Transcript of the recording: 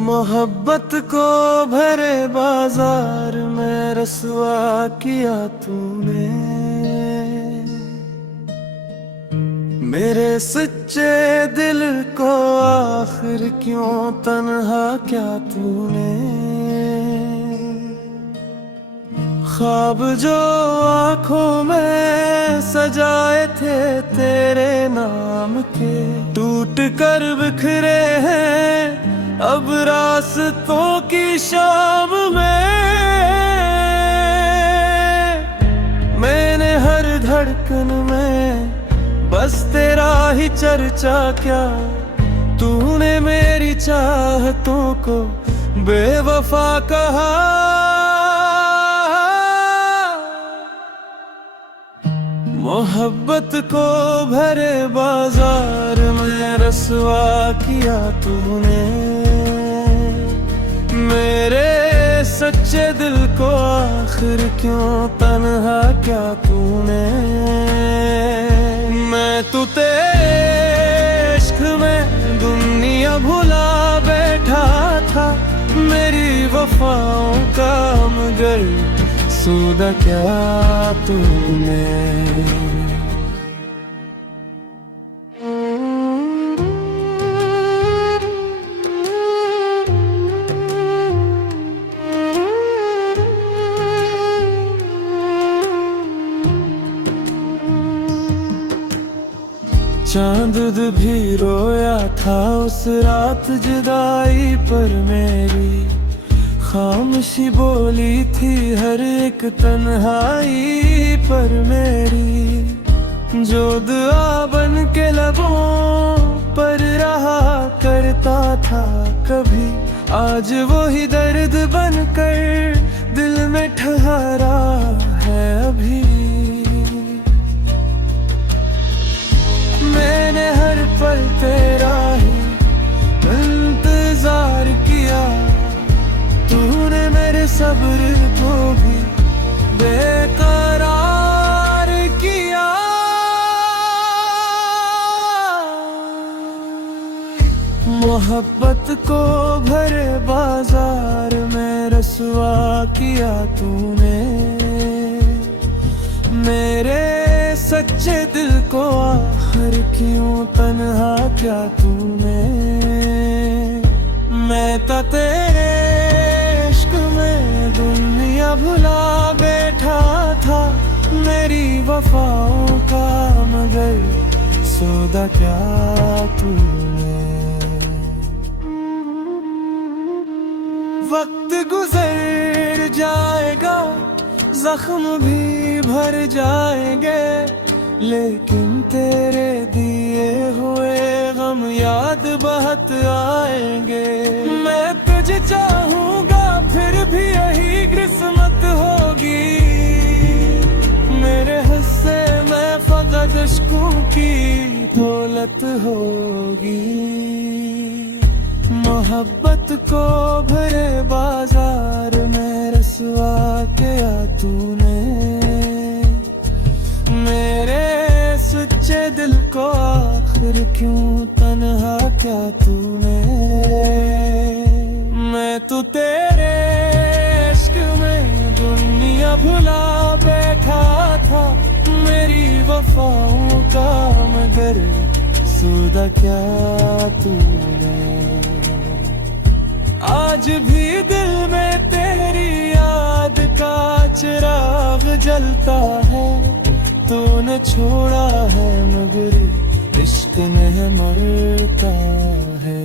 मोहब्बत को भरे बाजार में रसवा किया तूने। मेरे सच्चे दिल को आखिर क्यों तन्हा क्या तूने। ख्वाब जो आँखों में सजाए थे तेरे नाम के, टूट कर बिखरे हैं अब रास्तों की शाम में। मैंने हर धड़कन में बस तेरा ही चर्चा क्या, तूने मेरी चाहतों को बेवफा कहा। मोहब्बत को भरे बाजार में रसवा किया तूने। मेरे सच्चे दिल को आखिर क्यों तन्हा क्या तूने। मैं तो तेरे इश्क में दुनिया भुला बैठा था, मेरी वफाओं का मगर सौदा क्या तूने। चांद भी रोया था उस रात जुदाई पर मेरी, खामोशी बोली थी हर एक तन्हाई पर मेरी। जो दुआ बन के लबों पर रहा करता था कभी, आज वही दर्द बनकर दिल में ठहरा है अभी। मैंने हर पल तेरा ही इंतजार किया, तूने मेरे सब्र को भी बेकरार किया। मोहब्बत को भरे बाजार में रसवा किया तूने। मेरे सच्चे दिल को आखिर क्यों तन्हा क्या तूने। मैं तो तेरे इश्क में दुनिया भुला बैठा था, मेरी वफाओं का मगर सौदा क्या तूने। वक्त गुजर जाएगा, जख्म भी भर जाएंगे, लेकिन तेरे दिए हुए गम याद बहुत आएंगे। मैं तुझे चाहूँगा फिर भी यही किस्मत होगी, मेरे हिस्से में फकत इश्कों की दौलत होगी। मोहब्बत को भरे बाजार में रसवा किया तूने। मेरे सच्चे दिल को आखिर क्यों तन्हा क्या तूने। मैं तो तेरे इश्क में दुनिया भुला बैठा था, मेरी वफाओं का मगर सौदा क्या तूने। आज भी दिल में तेरी याद का चिराग जलता है, तूने छोड़ा है मगर इश्क में मरता है।